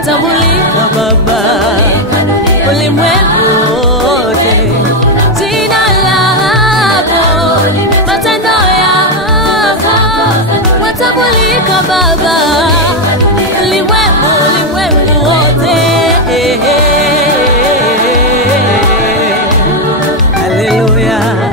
watambulika Baba, ulimwengu wote. Jina lako, matendo yako, watambulika Baba, ulimwengu wote. Hallelujah.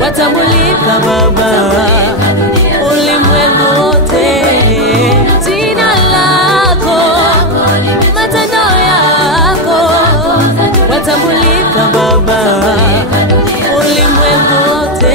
Watambulika Baba, ulimwengu wote. Jina lako, matendo yako, watambulika Baba, ulimwengu wote.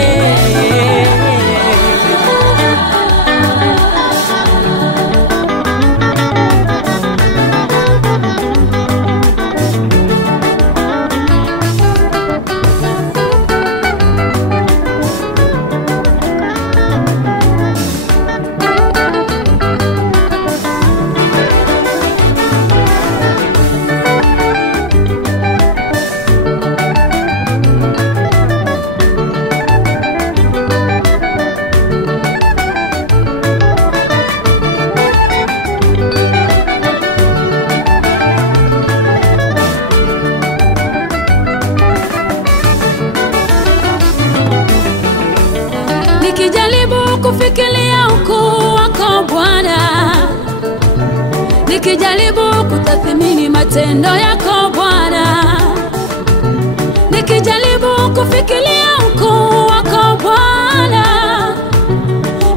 Nikijaribu kufikiria ukuu wako Bwana, nikijaribu kutathmini matendo yako Bwana, nikijaribu kufikiria ukuu wako Bwana,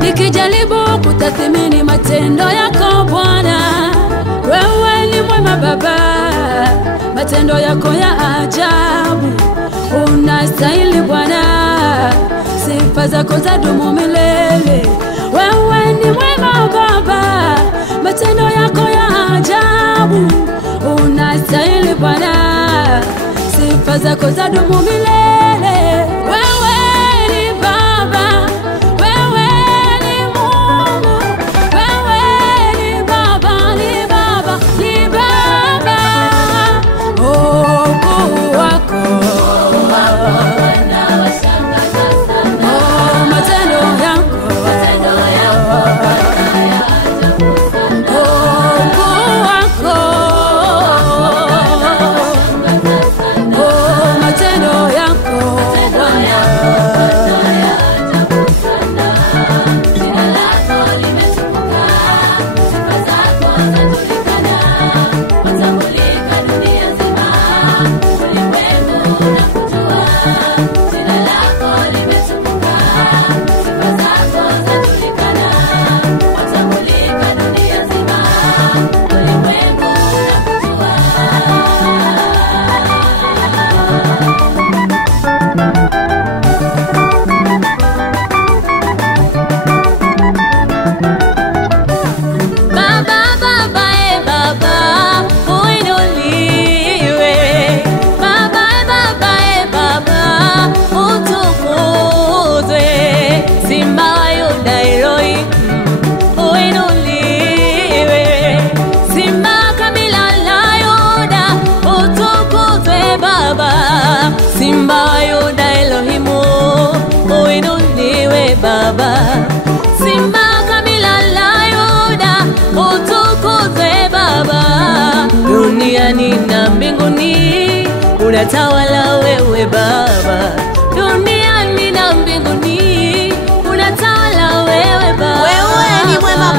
nikijaribu kutathmini matendo yako Bwana. Wewe ni mwema Baba, matendo yako ya ajabu, unastahili Bwana, sifa zako zadumu milele. Wewe ni mwema Baba, matendo yako ya ajabu, unastahili Bwana, sifa zako zadumu milele. Wewe ni Baba, wewe ni Mungu, wewe ni Baba, ni Baba, ni Baba. Oh, ukuu wako Simba Yuda Elohimu, uinuliwe Baba. Simba kabila la Yuda, utukuzwe Baba. Duniani na mbinguni, unatawala wewe Baba. Duniani na mbinguni, unatawala wewe Baba. Wewe ni mwema